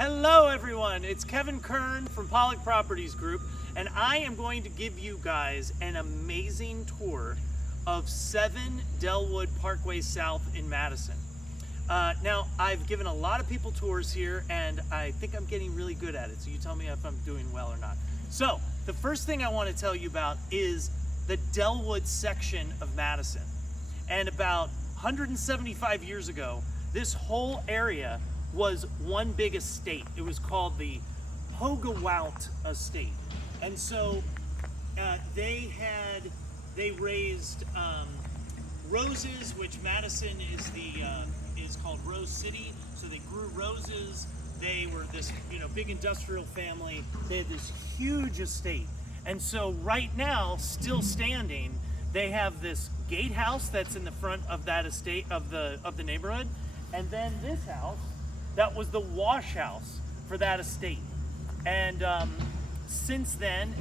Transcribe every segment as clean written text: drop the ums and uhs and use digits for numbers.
Hello everyone, it's Kevin Kern from Pollock Properties Group, and I am going to give you guys an amazing tour of 7 Dellwood Parkway South in Madison. Now, I've given a lot of people tours here, and I think I'm getting really good at it, so you tell me if I'm doing well or not. So, the first thing I want to tell you about is the Dellwood section of Madison. And about 175 years ago, this whole area was one big estate. It was called the Houghmont Estate. And so they raised roses, which Madison is called Rose City. So they grew roses. They were this big industrial family. They had this huge estate. And so right now, still standing, they have this gatehouse that's in the front of that estate of the neighborhood, and then this house that was the wash house for that estate. And since then,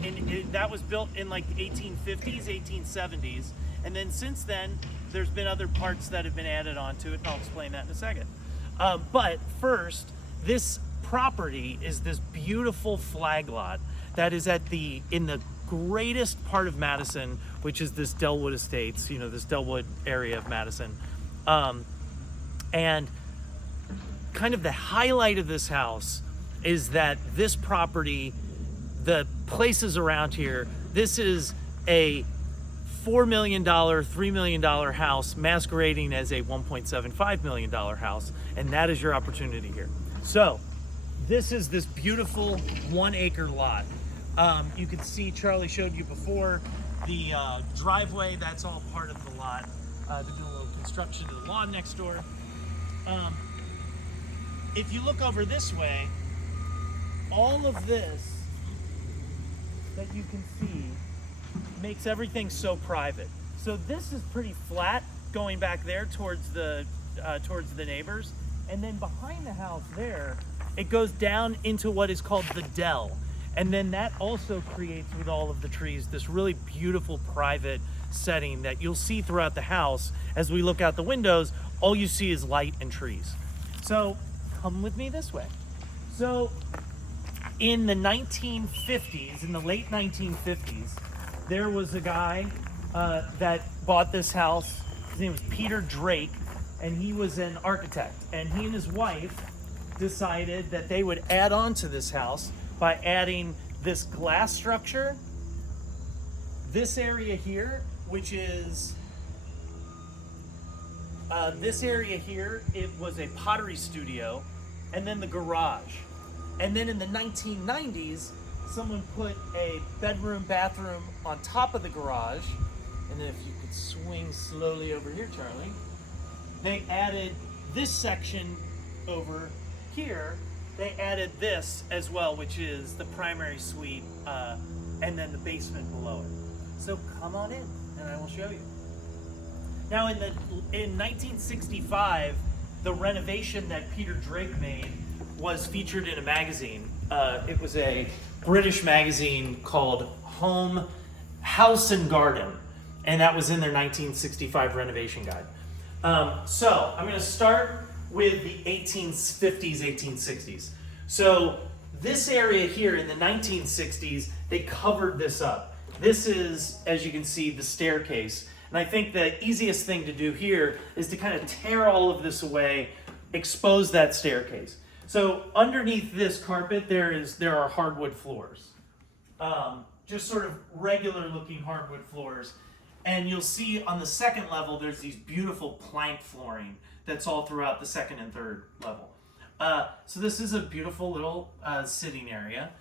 that was built in like 1850s, 1870s, and then since then, there's been other parts that have been added onto it, and I'll explain that in a second. But first, this property is this beautiful flag lot that is in the greatest part of Madison, which is this Dellwood Estates, this Dellwood area of Madison. And kind of the highlight of this house is that this property, the places around here, this is a $4 million, $3 million house masquerading as a $1.75 million house, and that is your opportunity here. So this is this beautiful 1 acre lot. You can see Charlie showed you before the driveway. That's all part of the lot. They're doing a little construction to the lawn next door. If you look over this way, all of this that you can see makes everything so private. So this is pretty flat going back there towards the neighbors, and then behind the house there, it goes down into what is called the Dell. And then that also creates, with all of the trees, this really beautiful private setting that you'll see throughout the house. As we look out the windows, all you see is light and trees. So come with me this way. So in the 1950s, in the late 1950s, there was a guy that bought this house. His name was Peter Drake, and he was an architect. And he and his wife decided that they would add on to this house by adding this glass structure, this area here, which is this area here, it was a pottery studio, and then the garage. And then in the 1990s, someone put a bedroom, bathroom on top of the garage. And then if you could swing slowly over here, Charlie, they added this section over here. They added this as well, which is the primary suite, and then the basement below it. So come on in, and I will show you. Now, in 1965, the renovation that Peter Drake made was featured in a magazine. It was a British magazine called House and Garden, and that was in their 1965 renovation guide. So I'm going to start with the 1850s, 1860s. So this area here in the 1960s, they covered this up. This is, as you can see, the staircase. And I think the easiest thing to do here is to kind of tear all of this away, expose that staircase. So underneath this carpet, there are hardwood floors. Just sort of regular looking hardwood floors. And you'll see on the second level, there's these beautiful plank flooring that's all throughout the second and third level. So this is a beautiful little sitting area.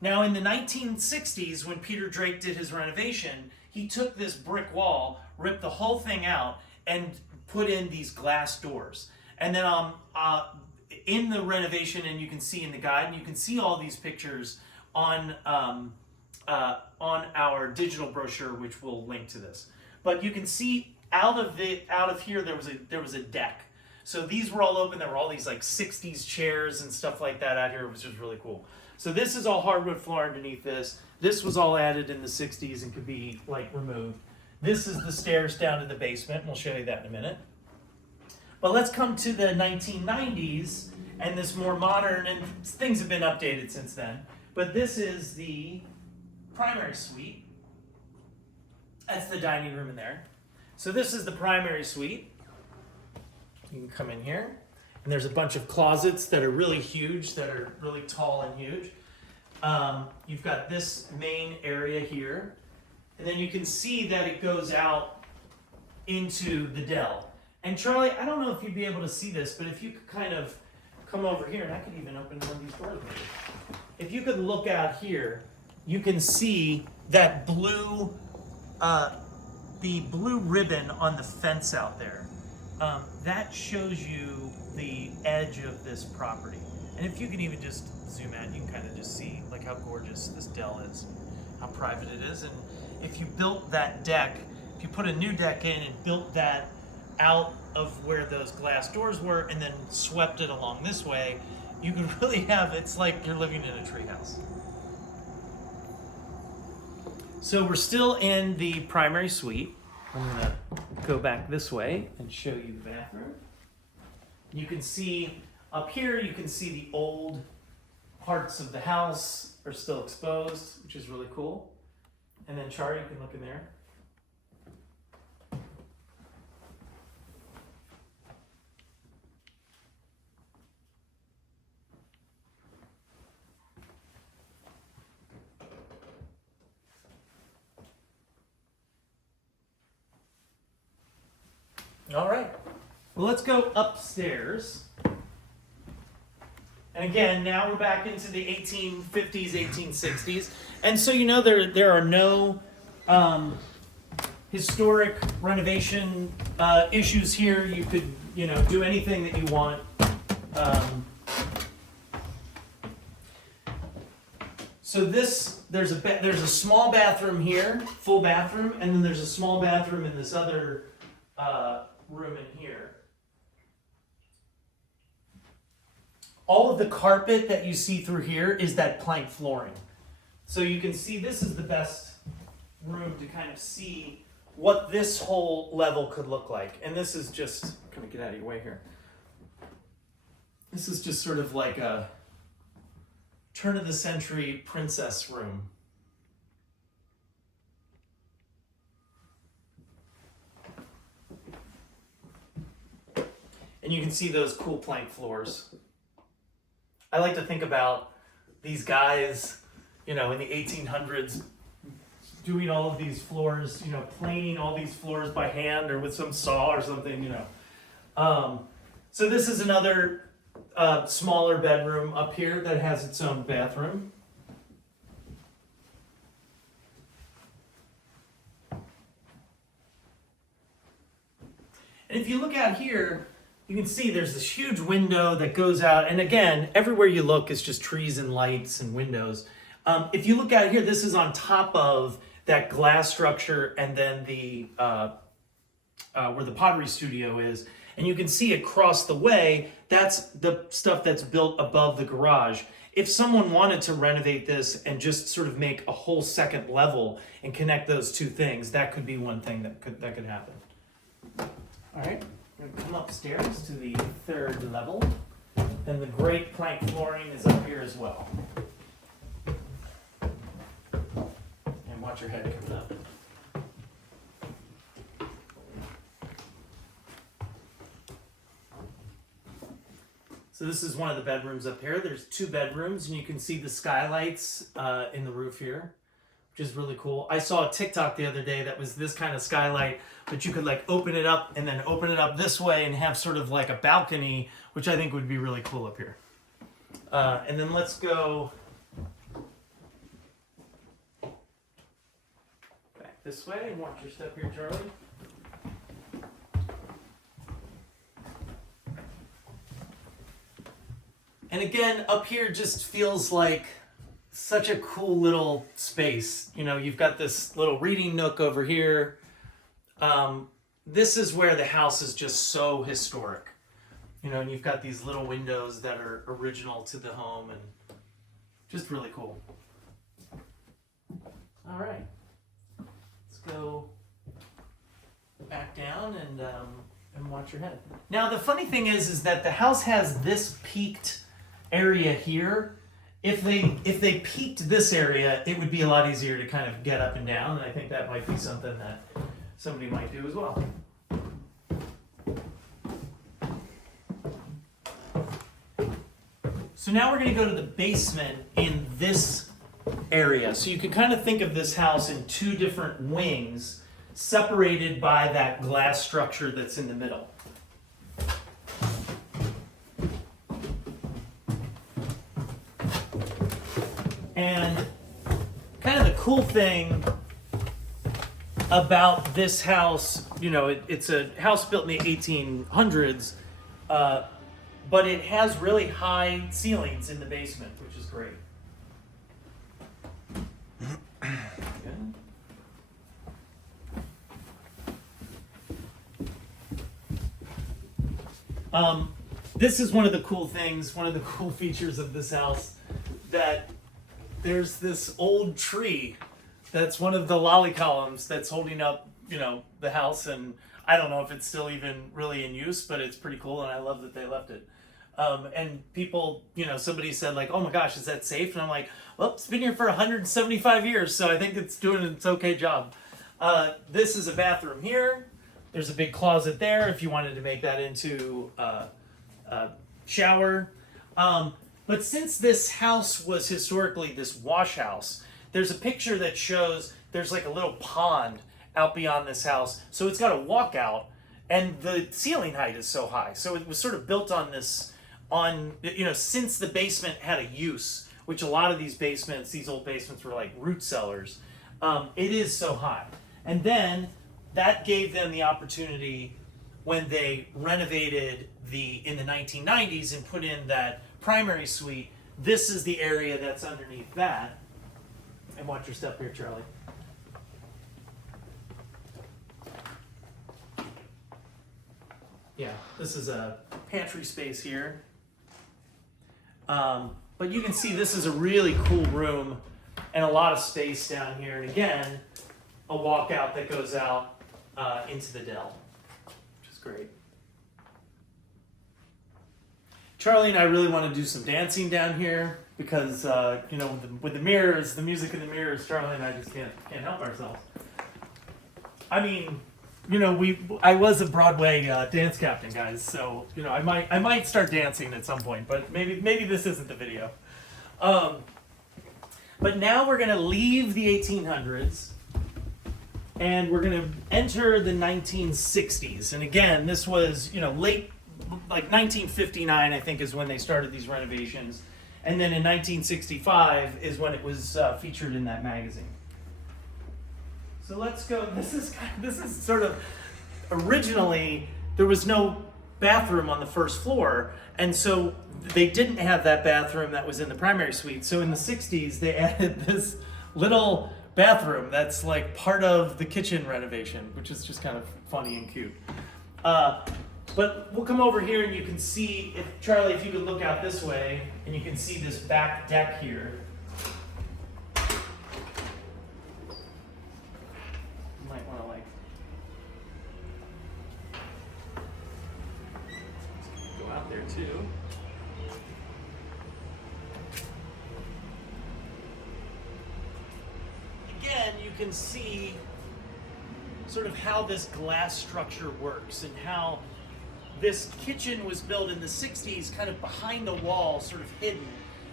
Now in the 1960s, when Peter Drake did his renovation, he took this brick wall, ripped the whole thing out, and put in these glass doors. And then in the renovation, and you can see in the guide, and you can see all these pictures on our digital brochure, which we'll link to this. But you can see out of here there was a deck. So these were all open. There were all these like 60s chairs and stuff like that out here. It was just really cool. So this is all hardwood floor underneath this. This was all added in the 60s and could be like removed. This is the stairs down to the basement. We'll show you that in a minute. But let's come to the 1990s and this more modern, and things have been updated since then. But this is the primary suite. That's the dining room in there. So this is the primary suite. You can come in here, and there's a bunch of closets that are really huge, that are really tall and huge. You've got this main area here, and then you can see that it goes out into the Dell. And Charlie, I don't know if you'd be able to see this, but if you could kind of come over here, and I could even open one of these doors maybe. If you could look out here, you can see that blue, the blue ribbon on the fence out there. That shows you the edge of this property. And if you can even just zoom out, you can kind of just see like how gorgeous this Dell is, how private it is. And if you built that deck, if you put a new deck in and built that out of where those glass doors were and then swept it along this way, you could really have, it's like you're living in a treehouse. So we're still in the primary suite. I'm gonna go back this way and show you the bathroom. You can see up here, you can see the old parts of the house are still exposed, which is really cool. And then Char, you can look in there. All right, well, let's go upstairs. And again, now we're back into the 1850s, 1860s. And so, you know, there are no historic renovation issues here. You could, you know, do anything that you want. So there's a small bathroom here, full bathroom, and then there's a small bathroom in this other room in here. All of the carpet that you see through here is that plank flooring. So you can see this is the best room to kind of see what this whole level could look like. And this is just, kind of get out of your way here. This is just sort of like a turn of the century princess room. And you can see those cool plank floors. I like to think about these guys, you know, in the 1800s doing all of these floors, you know, planing all these floors by hand or with some saw or something, you know. So this is another smaller bedroom up here that has its own bathroom. And if you look out here, you can see there's this huge window that goes out, and again, everywhere you look is just trees and lights and windows. If you look out here, this is on top of that glass structure and then the where the pottery studio is, and you can see across the way, that's the stuff that's built above the garage. If someone wanted to renovate this and just sort of make a whole second level and connect those two things, that could be one thing that could happen. All right. We're going to come upstairs to the third level, and the great plank flooring is up here as well. And watch your head coming up. So this is one of the bedrooms up here. There's two bedrooms, and you can see the skylights in the roof here, which is really cool. I saw a TikTok the other day that was this kind of skylight, but you could like open it up and then open it up this way and have sort of like a balcony, which I think would be really cool up here. And then let's go back this way and watch your step here, Charlie. And again, up here just feels like such a cool little space. You know, you've got this little reading nook over here. This is where the house is just so historic. You know, and you've got these little windows that are original to the home and just really cool. All right, let's go back down and and watch your head. Now the funny thing is that the house has this peaked area here. If they peaked this area, it would be a lot easier to kind of get up and down, and I think that might be something that somebody might do as well. So now we're going to go to the basement in this area. So you can kind of think of this house in two different wings, separated by that glass structure that's in the middle. And kind of the cool thing about this house, you know, it's a house built in the 1800s, but it has really high ceilings in the basement, which is great. This is one of the cool things, one of the cool features of this house, that there's this old tree that's one of the lolly columns that's holding up, you know, the house, and I don't know if it's still even really in use, but it's pretty cool, and I love that they left it. And people, you know, somebody said like, oh my gosh, is that safe? And I'm like, well, it's been here for 175 years, so I think it's doing its okay job. This is a bathroom here. There's a big closet there if you wanted to make that into a shower. But since this house was historically this wash house, there's a picture that shows there's like a little pond out beyond this house. So it's got a walkout, and the ceiling height is so high. So it was sort of built on this, you know, since the basement had a use, which a lot of these basements, these old basements were like root cellars. It is so high. And then that gave them the opportunity when they renovated in the 1990s and put in that primary suite. This is the area that's underneath that. And watch your step here, Charlie. Yeah, this is a pantry space here. But you can see this is a really cool room and a lot of space down here. And again, a walkout that goes out into the Dell, which is great. Charlie and I really want to do some dancing down here because, you know, with the mirrors, the music in the mirrors, Charlie and I just can't help ourselves. I mean, you know, I was a Broadway dance captain, guys, so, you know, I might start dancing at some point, but maybe this isn't the video. But now we're going to leave the 1800s and we're going to enter the 1960s. And again, this was, you know, late, like 1959, I think, is when they started these renovations. And then in 1965 is when it was featured in that magazine. So let's go. This is sort of, originally there was no bathroom on the first floor, and so they didn't have that bathroom that was in the primary suite. So in the 60s they added this little bathroom that's like part of the kitchen renovation, which is just kind of funny and cute. But we'll come over here and you can see, Charlie, if you could look out this way, and you can see this back deck here. You might want to like go out there too. Again, you can see sort of how this glass structure works and how this kitchen was built in the 60s kind of behind the wall, sort of hidden.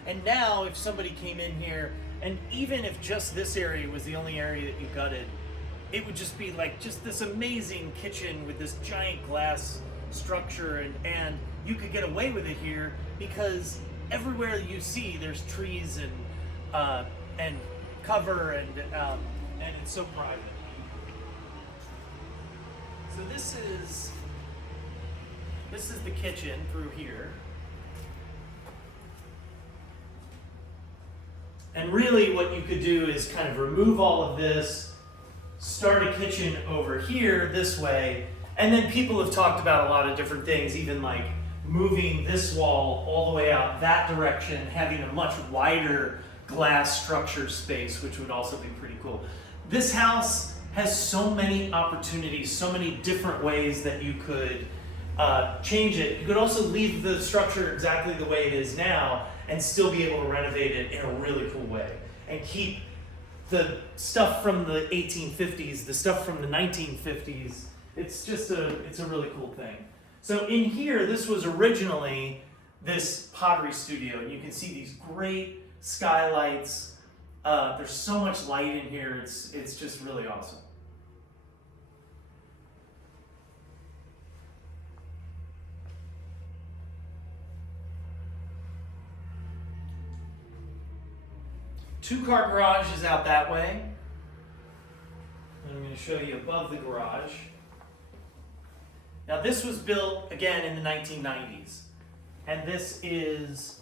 And now if somebody came in here, and even if just this area was the only area that you gutted, it would just be like just this amazing kitchen with this giant glass structure, and you could get away with it here because everywhere you see there's trees and cover and it's so private. So this is the kitchen through here. And really what you could do is kind of remove all of this, start a kitchen over here this way, and then people have talked about a lot of different things, even like moving this wall all the way out that direction, having a much wider glass structure space, which would also be pretty cool. This house has so many opportunities, so many different ways that you could change it. You could also leave the structure exactly the way it is now and still be able to renovate it in a really cool way and keep the stuff from the 1850s, the stuff from the 1950s. It's a really cool thing. So in here, this was originally this pottery studio, and you can see these great skylights. There's so much light in here. It's just really awesome. Two-car garage is out that way. And I'm going to show you above the garage. Now this was built again in the 1990s, and this is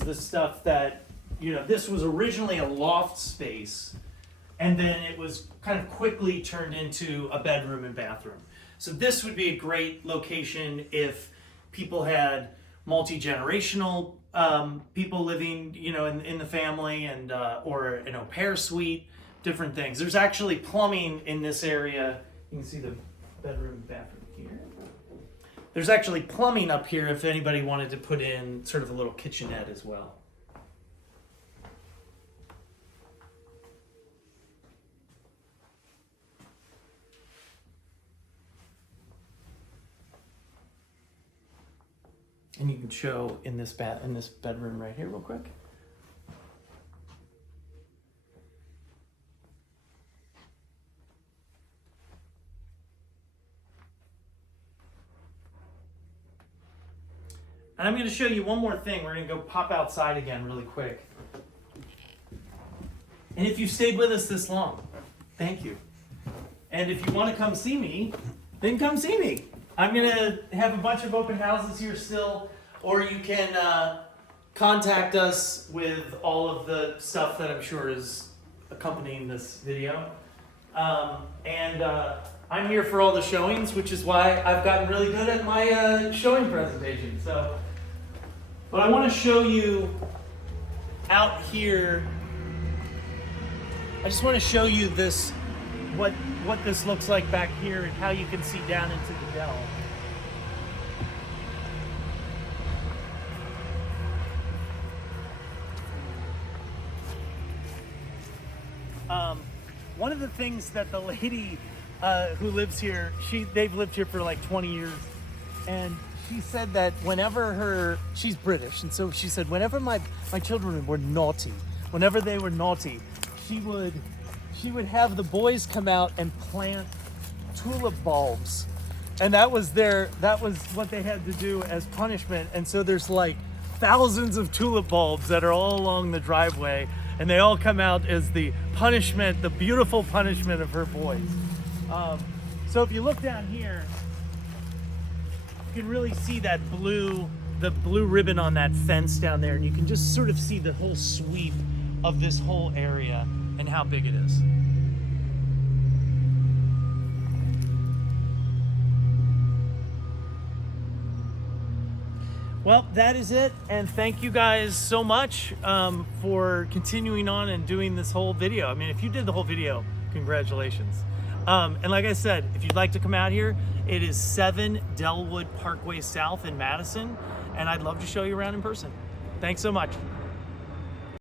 the stuff that, you know, this was originally a loft space, and then it was kind of quickly turned into a bedroom and bathroom. So this would be a great location if people had multi-generational people living, you know, in the family, and or an au pair suite, different things. There's actually plumbing in this area. You can see the bedroom and bathroom here. There's actually plumbing up here if anybody wanted to put in sort of a little kitchenette as well. And you can show in this bedroom right here real quick. And I'm going to show you one more thing. We're going to go pop outside again really quick. And if you've stayed with us this long, thank you. And if you want to come see me, then come see me. I'm going to have a bunch of open houses here still, or you can contact us with all of the stuff that I'm sure is accompanying this video. I'm here for all the showings, which is why I've gotten really good at my showing presentation. So, but I want to show you out here. I just want to show you this, what this looks like back here and how you can see down into the Dell. One of the things that the lady who lives here, they've lived here for like 20 years, and she said that whenever she's British, and so she said whenever my children were naughty, whenever they were naughty, she would have the boys come out and plant tulip bulbs, and that was what they had to do as punishment. And so there's like thousands of tulip bulbs that are all along the driveway, and they all come out as the punishment, the beautiful punishment of her boys. So if you look down here, you can really see the blue ribbon on that fence down there, and you can just sort of see the whole sweep of this whole area and how big it is. Well, that is it, and thank you guys so much for continuing on and doing this whole video. I mean, if you did the whole video, congratulations. And like I said, if you'd like to come out here, it is 7 Dellwood Parkway South in Madison, and I'd love to show you around in person. Thanks so much.